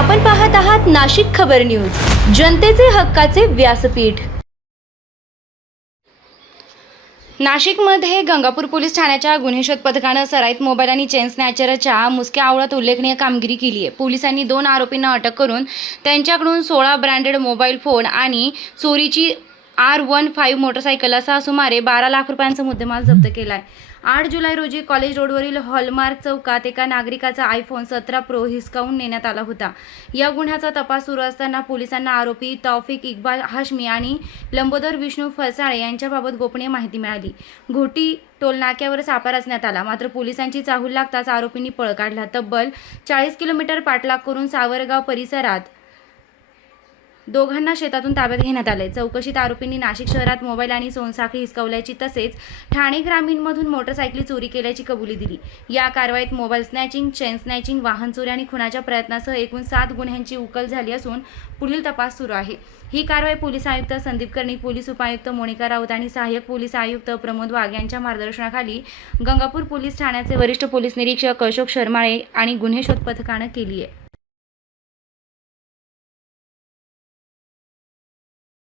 आपण पाहत आहात नाशिक खबर न्यूज, जनतेचे हक्काचे व्यासपीठ। नाशिकमध्ये गंगापूर पोलीस ठाण्याच्या गुन्हे शोध पथकानं सराईत मोबाईल आणि चेन स्नॅचरच्या मुसक्या आवळात उल्लेखनीय कामगिरी केली आहे। पोलिसांनी 2 आरोपींना अटक करून त्यांच्याकडून 16 ब्रँडेड मोबाईल फोन आणि चोरीची R15 मोटरसायकलसह सुमारे 12 लाख रुपयांचा मुद्देमाल जप्त केला आहे। 8 जुलै रोजी कॉलेज रोडवरील हॉलमार्क चौकात एका नागरिकाचा iPhone 17 Pro हिसकावून नेण्यात आला होता। या गुन्ह्याचा तपास सुरू असताना पोलिसांना आरोपी तौफिक इक्बाल हाशमी आणि लंबोदर विष्णू फसाळे यांच्याबाबत गोपनीय माहिती मिळाली। घोटी टोलनाक्यावर सापळा रचण्यात आला, मात्र पोलिसांची चाहूल लागताच आरोपींनी पळ काढला। तब्बल 40 किलोमीटर पाठलाग करून सावरगाव परिसरात दोघांना शेतातून ताब्यात घेण्यात आले। चौकशीत आरोपींनी नाशिक शहरात मोबाईल आणि सोनसाखळी हिसकावल्याची तसेच ठाणे ग्रामीणमधून मोटरसायकली चोरी केल्याची कबुली दिली। या कारवाईत मोबाईल स्नॅचिंग, चेन स्नॅचिंग, वाहन चोरी आणि खुनाच्या प्रयत्नासह एकूण 7 गुन्ह्यांची उकल झाली असून पुढील तपास सुरू आहे। ही कारवाई पोलीस आयुक्त संदीप कर्णिक, पोलीस उपायुक्त मोनिका राऊत आणि सहाय्यक पोलीस आयुक्त प्रमोद वाघ यांच्या मार्गदर्शनाखाली गंगापूर पोलीस ठाण्याचे वरिष्ठ पोलीस निरीक्षक अशोक शर्माळे आणि गुन्हे शोध पथकानं केली आहे।